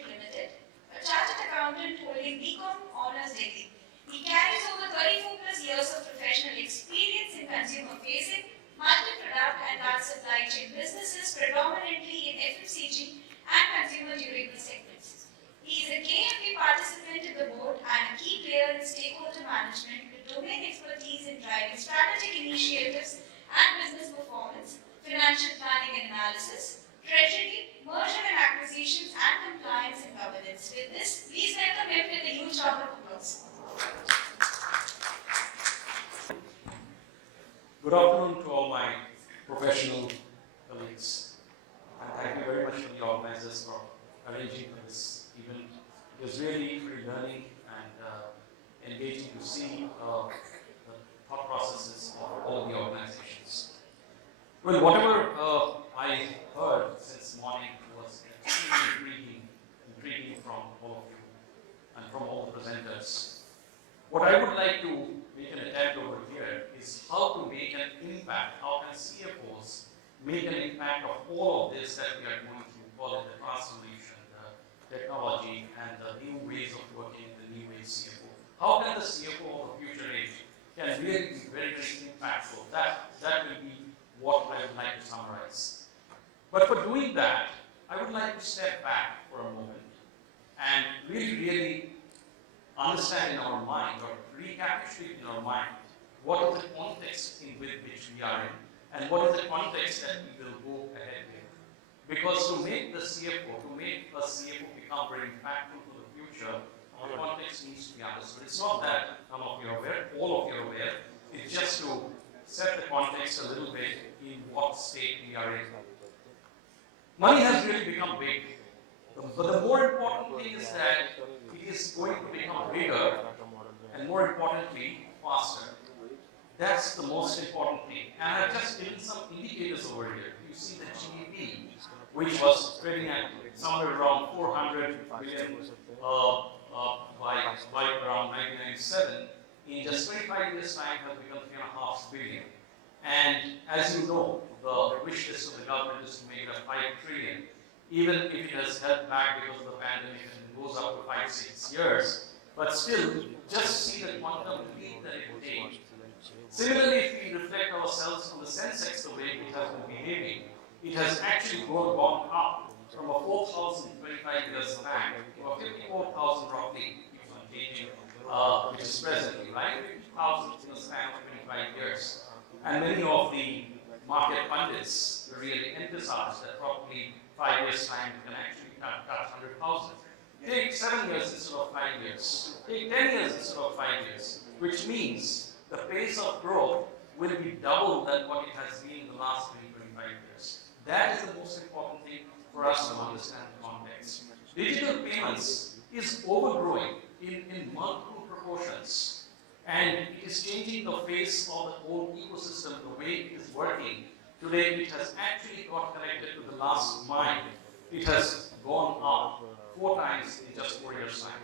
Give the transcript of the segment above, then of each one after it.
Limited, a chartered accountant holding BCom honors degree. He carries over 34 plus years of professional experience in consumer-facing, multi-product and large supply chain businesses, predominantly in FMCG and consumer durable segments. He is a KMP participant in the board and a key player in stakeholder management with domain expertise in driving strategic initiatives and business performance, financial planning and analysis, treasury, merger and acquisitions, and compliance and governance. With this, please welcome him with a huge round of applause. Good afternoon to all my professional colleagues, and thank you very much to the organizers for arranging for this event. It was really very learning and engaging to see the thought processes of all of the organizations. Well, whatever I heard since morning was extremely intriguing from all of you and from all the presenters. What I would like to make an attempt over here is how to make an impact, how can CFOs make an impact of all of this that we are going through, call it the transformation, the technology, and the new ways of working, the new age CFO. How can the CFO of the future age can really be very, very impactful? That will be what I would like to summarize. But for doing that, I would like to step back for a moment and really understand in our mind or recapitulate in our mind what is the context in which we are in and what is the context that we will go ahead with. Because to make the CFO, to make a CFO become very impactful to the future, the context needs to be understood. It's not that none of you are aware, all of you are aware. It's just to set the context a little bit in what state we are in. Money has really become big. But the more important thing is that it is going to become bigger and more importantly, faster. That's the most important thing. And I've just given some indicators over here. You see the GDP, which was trading at somewhere around 400 billion by around 1997. In just 25 years' time, has become 3.5 billion. And as you know, the wish list of the government is to make it a 5 trillion. Even if it has held back because of the pandemic and it goes up to 5-6 years, but still, just see the quantum leap that it will take. Similarly, if we reflect ourselves on the Sensex, the way it has been behaving, it has actually gone up from a 4,025 years back to a 54,000 roughly, which is presently, right? 50,000 in a span of 25 years. And many of the market pundits really emphasize that probably 5 years' time you can actually touch 100,000. Take 7 years instead of 5 years. Take 10 years instead of 5 years, which means the pace of growth will be double than what it has been in the last 20-25 years. That is the most important thing for us to understand the context. Digital payments is overgrowing in multiple proportions. And it is changing the face of the whole ecosystem, the way it is working. Today, it has actually got connected to the last mile. It has gone up 4 times in just 4 years' time.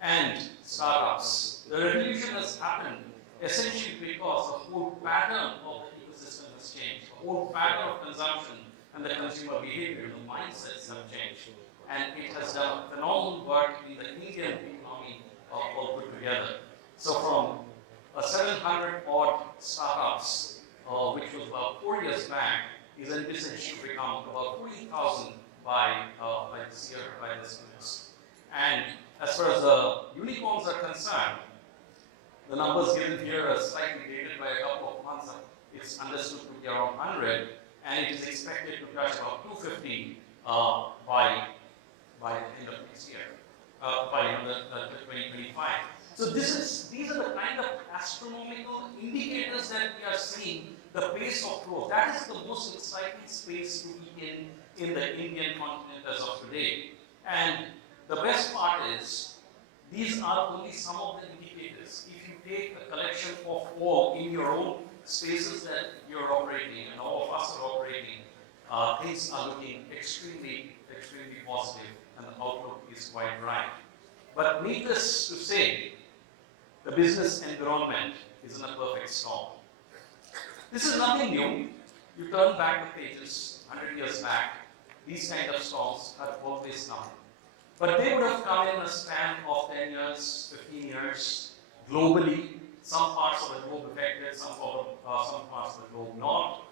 And startups. The revolution has happened essentially because the whole pattern of the ecosystem has changed. The whole pattern of consumption and the consumer behavior, the mindsets have changed. And it has done phenomenal work in the Indian economy all put together. So from 700 odd startups, which was about 4 years back, is envisaged to become about 40,000 by this year, by this year. And as far as the unicorns are concerned, the numbers given here are slightly dated by a couple of months. It's understood to be around 100, and it is expected to touch about 250 by the end of next year, by the 2025. So these are the kind of astronomical indicators that we are seeing the pace of growth. That is the most exciting space to be in the Indian continent as of today. And the best part is, these are only some of the indicators. If you take a collection of all in your own spaces that you're operating and all of us are operating, things are looking extremely positive and the outlook is quite bright. But needless to say, the business environment is in a perfect storm. This is nothing new. You turn back the pages 100 years back, these kind of storms have always come. But they would have come in a span of 10 years, 15 years, globally, some parts of the globe affected, some parts of the globe not.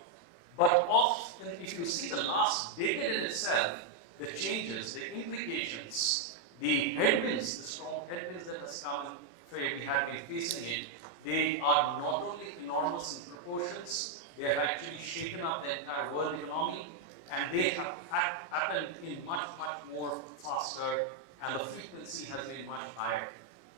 But often, if you see the last decade in itself, the changes, the implications, the headwinds, the strong headwinds that has come, we have been facing it, they are not only enormous in proportions, they have actually shaken up the entire world economy, and they have happened in much, much more faster, and the frequency has been much higher.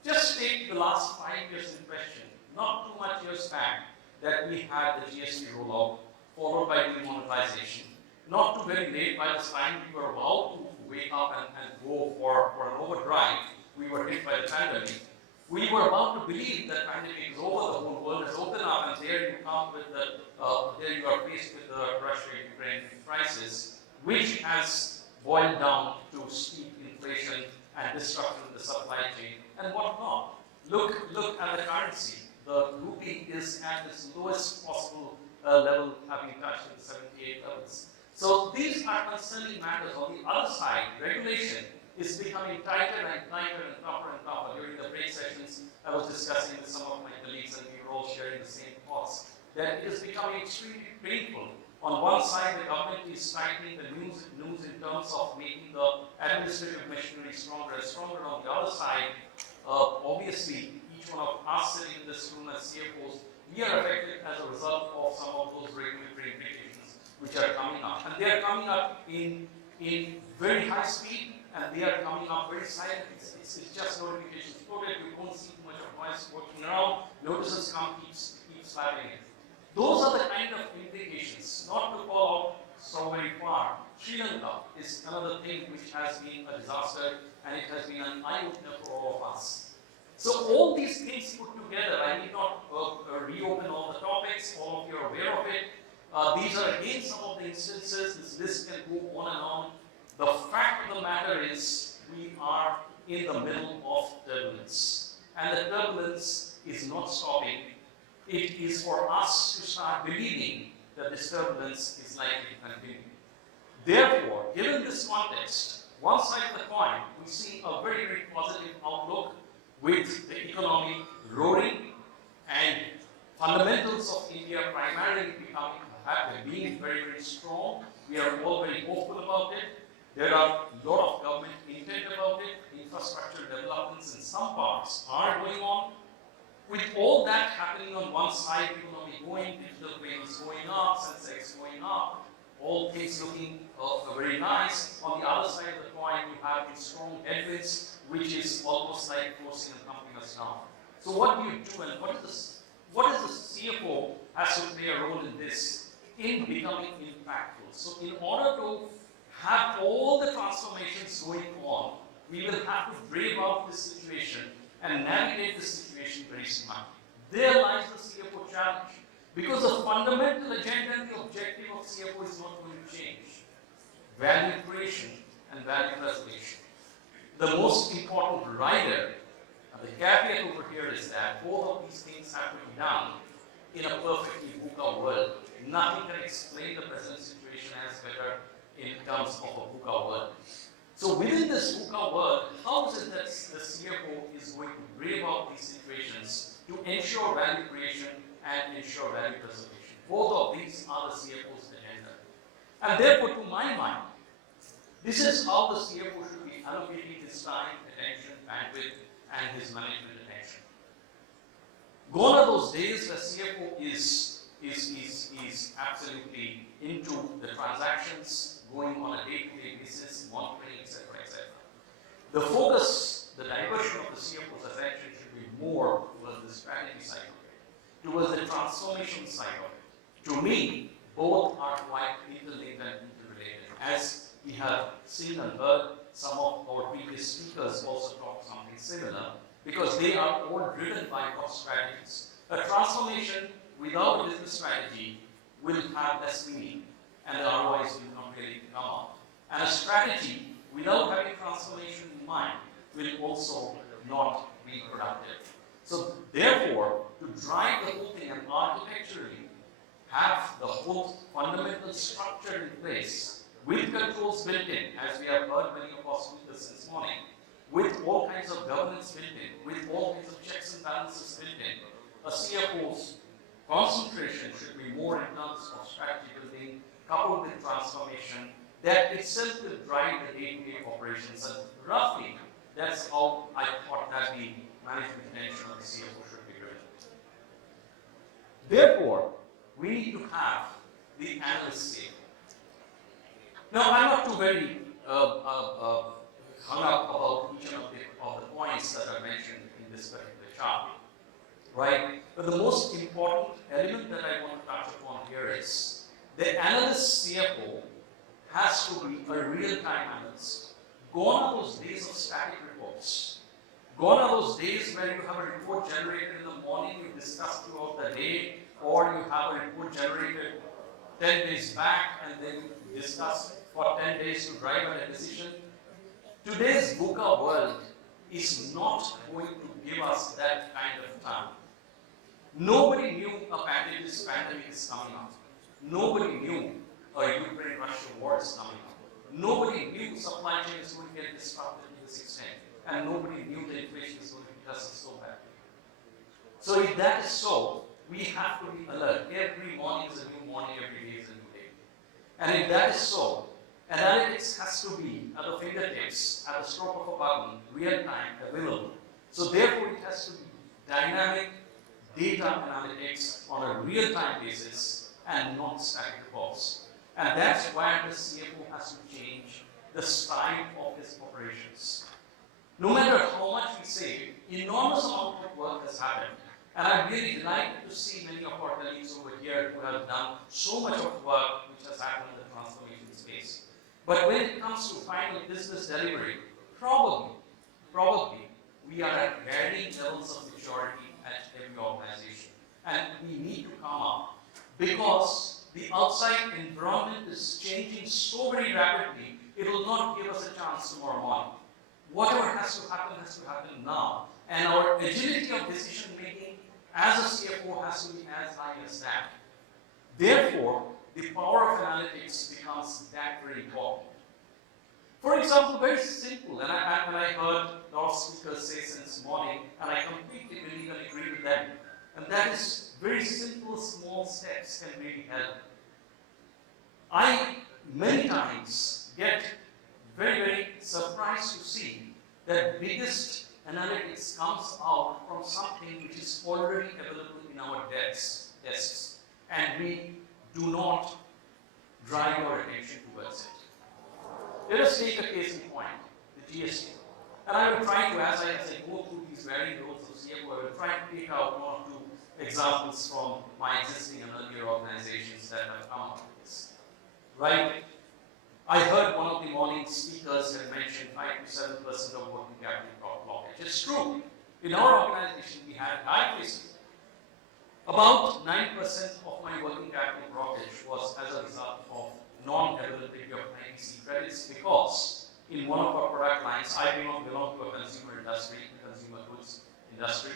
Just take the last 5 years in question, not too much years back, that we had the GST rollout, followed by demonetization. Not too very late, by the time we were about to wake up and go for an overdrive, we were hit by the pandemic. We were about to believe that pandemic is over, the whole world has opened up, and there you come with there you are faced with the Russia-Ukraine crisis, which has boiled down to steep inflation and disruption in the supply chain and whatnot. Look at the currency. The rupee is at its lowest possible level, having touched the 78 levels. So these are concerning matters. On the other side, regulation is becoming tighter and tighter and tougher. During the break sessions, I was discussing with some of my colleagues, and we were all sharing the same thoughts, that it is becoming extremely painful. On one side, the government is tightening the news in terms of making the administrative machinery stronger and stronger. On the other side, obviously, each one of us sitting in this room as CFOs, we are affected as a result of some of those regulatory implications which are coming up. And they are coming up in very high speed, and they are coming up very silently. It's just notifications floated, you don't see too much of noise working around, notices come, keeps slapping it. Those are the kind of implications, not to call out so very far. Sri Lanka is another thing which has been a disaster, and it has been an eye-opener for all of us. So all these things put together, I need not reopen all the topics, all of you are aware of it. These are again some of the instances, this list can go on and on. The fact of the matter is, we are in the middle of turbulence. And the turbulence is not stopping. It is for us to start believing that this turbulence is likely to continue. Therefore, given this context, one side of the coin, we see a very, very positive outlook with the economy roaring and fundamentals of India primarily being very, very strong. We are all very hopeful about it. There are a lot of government intent about it. Infrastructure developments in some parts are going on. With all that happening on one side, economy going, digital payments going up, Sensex going up, all things looking very nice. On the other side of the coin, you have these strong headwinds, which is almost like forcing and pumping us down. So what do you do, and what is the CFO has to play a role in this, in becoming impactful? So in order to have all the transformations going on, we will have to brave out this situation and navigate this situation very smartly. There lies the CFO challenge, because the fundamental agenda and the objective of CFO is not going to change. Value creation and value preservation. The most important rider, and the caveat over here is that both of these things have to be done in a perfectly VUCA world. Nothing can explain the present situation as better in terms of a VUCA world. So within this VUCA world, how is it that the CFO is going to brave out these situations to ensure value creation and ensure value preservation? Both of these are the CFO's agenda. And therefore, to my mind, this is how the CFO should be allocating his time, attention, bandwidth, and his management attention. Gone are those days where CFO is absolutely into the transactions, going on a day-to-day basis, monitoring, etc., etc. The focus, the diversion of the CFO's attention should be more towards the strategy side of it, towards the transformation side of it. To me, both are quite interlinked and interrelated. As we have seen and heard, some of our previous speakers also talked something similar, because they are all driven by what strategies. A transformation without a business strategy will have less meaning, and the ROIs will not really come up. And a strategy without having transformation in mind will also not be productive. So therefore, to drive the whole thing and architecturally have the whole fundamental structure in place, with controls built in, as we have heard many of our speakers this morning, with all kinds of governance built in, with all kinds of checks and balances built in, a CFO's concentration should be more in terms of strategy building, coupled with transformation, that itself will drive the day-to-day operations. And roughly, that's how I thought that the management intention of the CFO should be driven. Therefore, we need to have the analyst CFO. Now, I'm not too very hung up about each of the points that are mentioned in this particular chart, right? But the most important element that I want to touch upon here is the analyst CFO has to be a real-time analyst. Gone are those days of static reports. Gone are those days where you have a report generated in the morning, you discuss throughout the day, or you have a report generated 10 days back and then you discuss for 10 days to drive a decision. Today's VUCA world is not going to give us that kind of time. Nobody knew a pandemic is coming up. Nobody knew a Ukraine-Russia war is coming up. Nobody knew supply chain is going to get disrupted to this extent. And nobody knew the inflation is going to hit us so badly. So if that is so, we have to be alert. Every morning is a new morning, every day is a new day. And if that is so, analytics has to be at the fingertips, at the stroke of a button, real time, available. So therefore it has to be dynamic data analytics on a real time basis and not static reports. And that's why the CFO has to change the style of his operations. No matter how much we say, enormous amount of work has happened. And I'm really delighted to see many of our colleagues over here who have done so much of work which has happened in the transformation space. But when it comes to final business delivery, probably, we are at varying levels of maturity at every organization. And we need to come up because the outside environment is changing so very rapidly, it will not give us a chance tomorrow morning. Whatever has to happen now. And our agility of decision making as a CFO has to be as high as that. Therefore, the power of analytics becomes that very important. For example, very simple, and I heard a lot of speakers say since morning, and I completely believe and agree with them, and that is very simple, small steps can really help. I many times get very surprised to see that biggest analytics comes out from something which is already available in our desks, and we do not drive our attention towards it. Let us take a case in point, the GST. And I will try to, as I go through these varying roles of CFO, I will try to take out one or two examples from my existing and earlier organizations that have come up with this. Right? I heard one of the morning speakers had mentioned 5 to 7% of working capital blockage. It's true. In our organization, we had high cases. About 9% of my working capital blockage was as a result of non-availability of IBC credits because in one of our product lines, I belong to a consumer industry, consumer goods industry.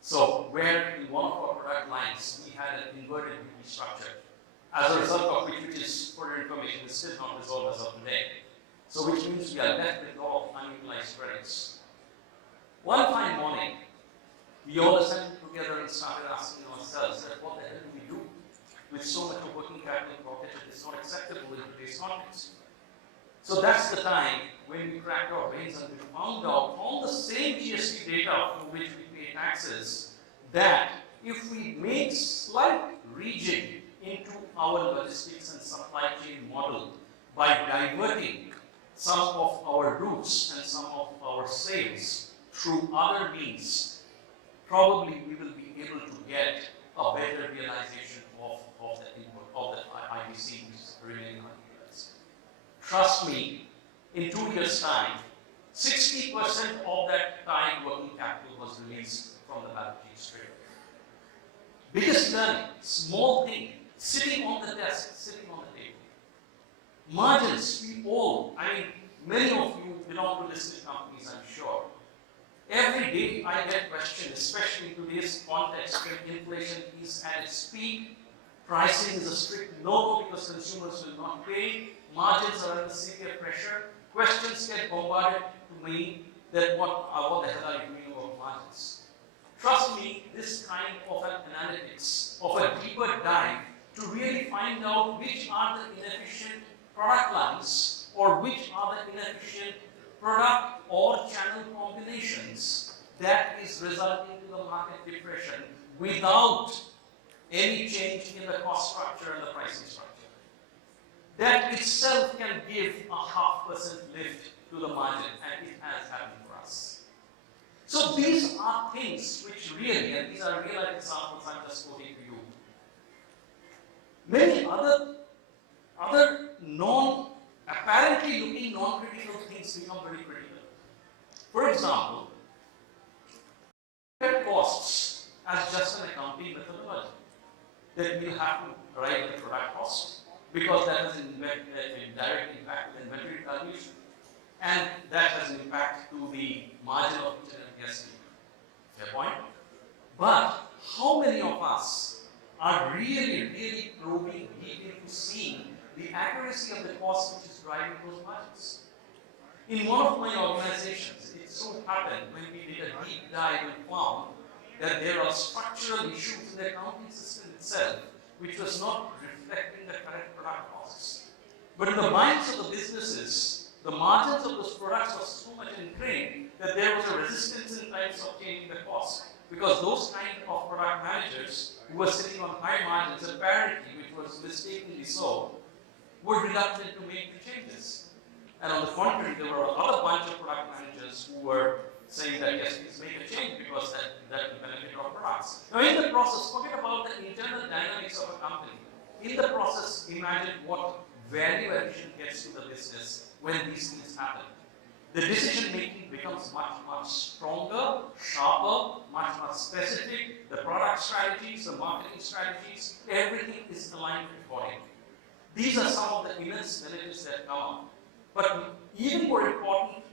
So where in one of our product lines, we had an inverted duty structure. As a result of which is further information is still not resolved as of today. So which means we are left with a lot of unutilized credits. One fine morning, we all assembled together and started asking ourselves that what the hell do we do with so much of working capital blockage that is not acceptable in today's context? So that's the time when we cracked our brains and we found out all the same GST data for which we pay taxes that if we make slight rejig into our logistics and supply chain model by diverting some of our routes and some of our sales through other means, probably we will be able to get a better realization of the input, of the IBC, which is remaining unutilized. Trust me, in 2 years' time, 60% of that tied working capital was released from the balance sheet straight away. Biggest learning, small thing, sitting on the desk, sitting on the table. Margins, many of you belong to listed companies, I'm sure. Every day I get questions, especially in today's context when inflation is at its peak. Pricing is a strict no because consumers will not pay. Margins are under severe pressure. Questions get bombarded to me that what the hell are you doing about margins? Trust me, this kind of an analytics, of a deeper dive to really find out which are the inefficient product lines or which are the inefficient product or channel combinations that is resulting in the market depression without any change in the cost structure and the pricing structure. That itself can give a 0.5% lift to the margin, and it has happened for us. So these are things which really, and these are real life examples I'm just quoting to you. Many other apparently looking non-critical things become very critical. For example, at costs as just an accounting methodology. That you have to arrive at the product cost because that has a direct impact on inventory valuation, and that has an impact to the margin of each and every SKU. Fair point. But how many of us are really probing deep into seeing the accuracy of the cost which is driving those margins? In one of my organizations, it so happened when we did a deep dive and found that there are structural issues in the accounting system itself which was not reflecting the correct product costs. But in the minds of the businesses, the margins of those products were so much ingrained that there was a resistance in terms of changing the cost. Because those kind of product managers who were sitting on high margins, apparently, which was mistakenly so, were reluctant to make the changes. And on the contrary, there were another bunch of product managers who were saying that yes, please make a change because that will benefit our products. Now in the process, forget about the internal dynamics of a company. In the process, imagine what value addition gets to the business when these things happen. The decision making becomes much stronger, sharper, much specific. The product strategies, the marketing strategies, everything is aligned accordingly. These are some of the immense benefits that come up. But even more important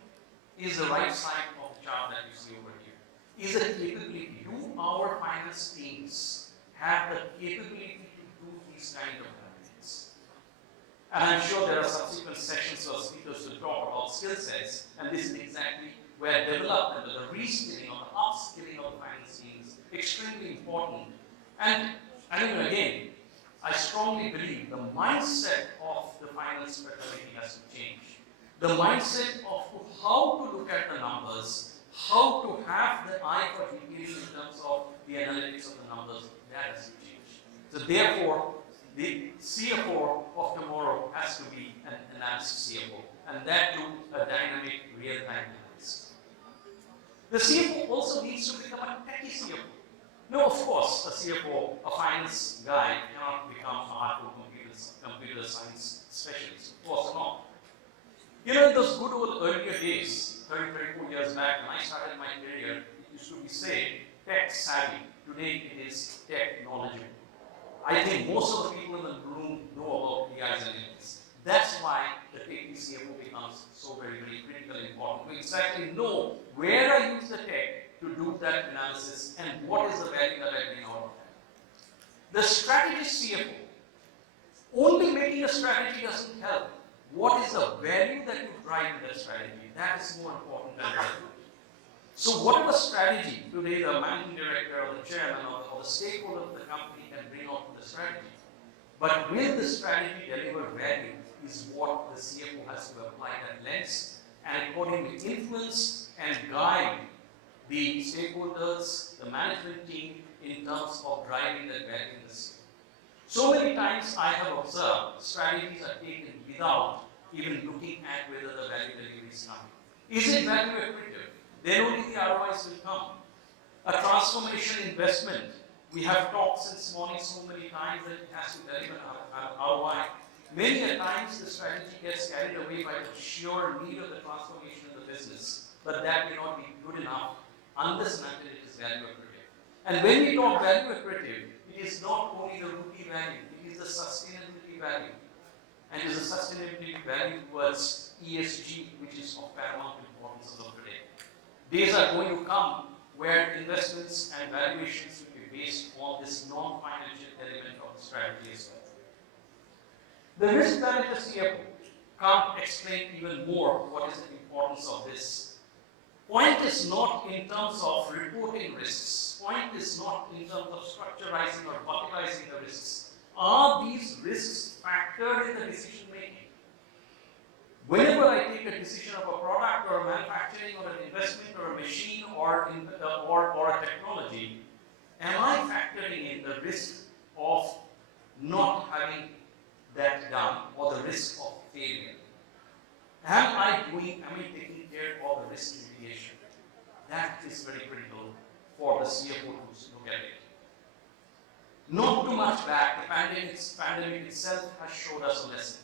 is the right side of the chart that you see over here. Is the capability. Do our finance teams have the capability to do these kind of things? And I'm sure there are subsequent sessions where speakers will talk about skill sets, and this is exactly where development, the reskilling or the upskilling of the finance teams is extremely important. And again, I strongly believe the mindset of the finance fraternity has to change. The mindset of how to look at the numbers, how to have the eye for detail in terms of the analytics of the numbers, that has to change. So therefore, the CFO of tomorrow has to be an analysis CFO, and that too a dynamic real-time analyst. The CFO also needs to become a techie CFO. No, of course, a CFO, a finance guy, cannot become a hardcore computer science specialist. Of course not. You know, in those good old earlier days, 34 years back, when I started my career, it used to be said, tech savvy. Today it is tech knowledgeable. I think most of the people in the room know about PIs and LLs. That's why the techie CFO becomes so very critical and important. We exactly know where I use the tech to do that analysis and what is the value that I bring out of that. The strategist CFO, only making a strategy doesn't help. What is the value that you drive in that strategy? That is more important than that. So whatever strategy today the managing director or the chairman or the stakeholder of the company can bring out to the strategy, but will the strategy deliver value is what the CFO has to apply that lens and accordingly influence and guide the stakeholders, the management team in terms of driving that value in the CFO. So many times I have observed strategies are taken without even looking at whether the value delivery is coming. Is it value accretive? Then only the ROIs will come. A transformation investment, we have talked since morning so many times that it has to deliver an ROI. Many a times the strategy gets carried away by the sheer need of the transformation of the business, but that may not be good enough unless and until it is value accretive. And when we talk value accretive, it is not only the rupee value, it is the sustainability value. And it is a sustainability value towards ESG, which is of paramount importance as of today. Days are going to come where investments and valuations will be based on this non-financial element of the strategy as well. The risk manager CFO can't explain even more what is the importance of this. Point is not in terms of reporting risks. Point is not in terms of structurizing or bucketizing the risks. Are these risks factored in the decision making? Whenever I take a decision of a product or a manufacturing or an investment or a machine or a technology, am I factoring in the risk of not having that done or the risk of failure? Am I taking care of the risk mitigation? That is very critical for the CFO to look at it. Not too much back, the pandemic itself has showed us a lesson,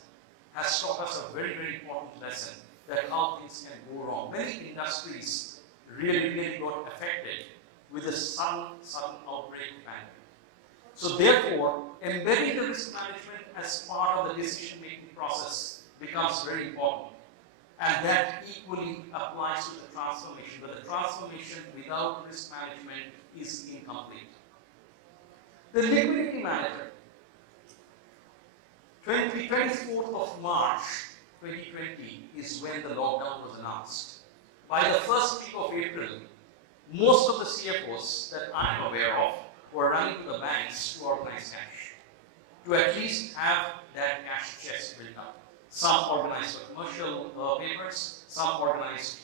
has taught us a very, very important lesson that how things can go wrong. Many industries really got affected with the sudden outbreak of pandemic. So therefore, embedding the risk management as part of the decision-making process becomes very important. And that equally applies to the transformation. But the transformation without risk management is incomplete. The liquidity manager, 24th of March 2020 is when the lockdown was announced. By the first week of April, most of the CFOs that I'm aware of were running to the banks to organize cash, to at least have that cash chest built up. Some organized for commercial papers, some organized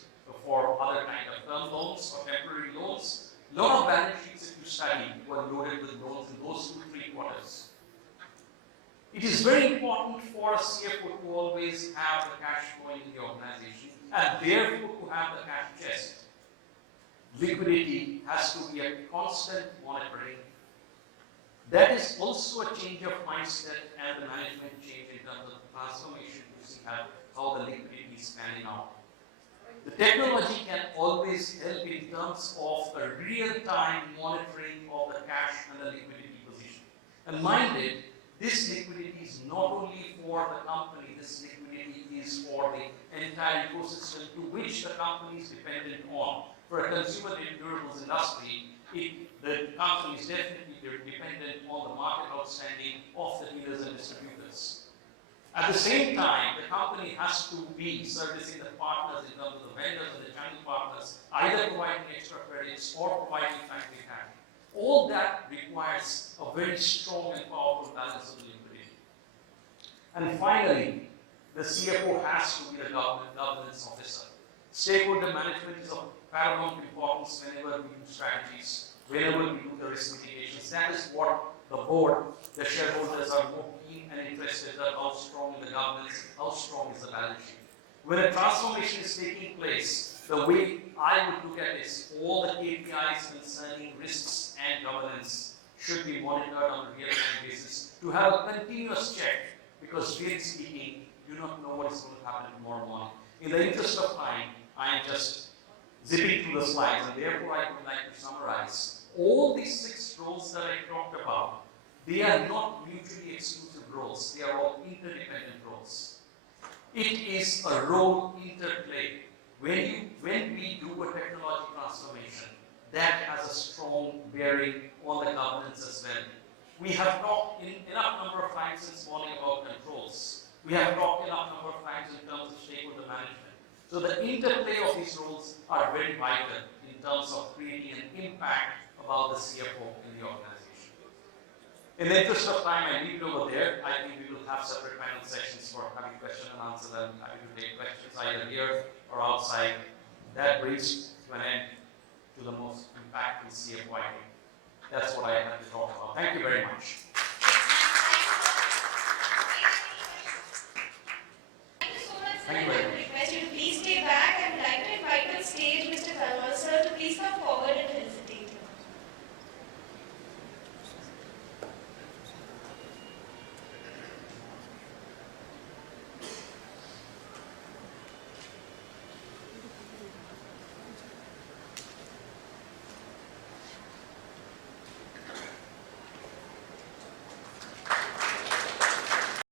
for other kind of term loans or temporary loans. A lot of balance sheets, if you study, were loaded with loans in those 2-3 quarters. It is very important for a CFO to always have the cash flowing in the organization and therefore to have the cash chest. Liquidity has to be a constant monitoring. That is also a change of mindset and the management change in terms of transformation to see how the liquidity is panning out. The technology can always help in terms of a real-time monitoring of the cash and the liquidity position. And mind it, this liquidity is not only for the company, this liquidity is for the entire ecosystem to which the company is dependent on. For a consumer durables industry, the company is definitely dependent on the market outstanding of the dealers and distributors. At the same time, the company has to be servicing the partners in terms of the vendors and the channel partners, either providing extra credits or providing factory cash. All that requires a very strong and powerful balance of liquidity. And finally, the CFO has to be the governance officer. Stakeholder management is of paramount importance whenever we do strategies, whenever we do the risk mitigations. That is what the board, the shareholders are more keen and interested in how strong is the governance, how strong is the balance sheet. When a transformation is taking place, the way I would look at it is all the KPIs concerning risks and governance should be monitored on a real-time basis to have a continuous check, because really speaking, you do not know what is going to happen tomorrow morning. In the interest of time, I am just zipping through the slides, and therefore I would like to summarize. All these 6 roles that I talked about, they are not mutually exclusive roles. They are all interdependent roles. It is a role interplay. When we do a technology transformation, that has a strong bearing on the governance as well. We have talked enough number of times this morning about controls. We have talked enough number of times in terms of stakeholder management. So the interplay of these roles are very vital in terms of creating an impact about the CFO in the organization. In the interest of time, I leave it over there. I think we will have separate panel sessions for having question and answer. I'm happy to take questions either here or outside. That brings to an end to the most impactful CFO I think. That's what I have to talk about. Thank you very much.